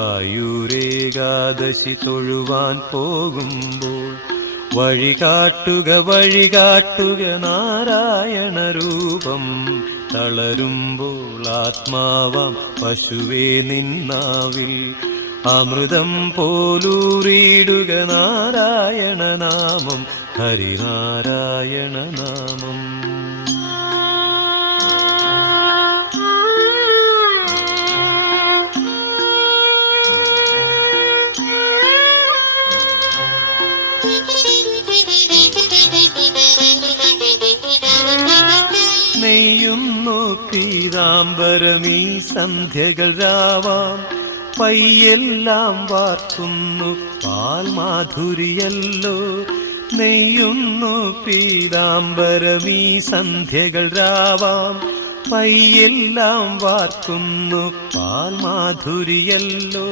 ആയൂരേകാദശി തൊഴുവാൻ പോകുമ്പോൾ വഴികാട്ടുക നാരായണ രൂപം. തളരുമ്പോൾ ആത്മാവാം പശുവേ നിന്നാവിൽ അമൃതം പോലൂറിയിടുക നാരായണ നാമം, ഹരിനാരായണ നാമം. നെയ്യുന്നു പീതാംബരമീ സന്ധ്യകൾ രാവാം, പയ്യെല്ലാം വാർക്കുന്നു പാൽമാധുരിയല്ലോ. നെയ്യുന്നു പീതാംബരമീ സന്ധ്യകൾ രാവാം, പയ്യെല്ലാം വാർക്കുന്നു പാൽമാധുരിയല്ലോ.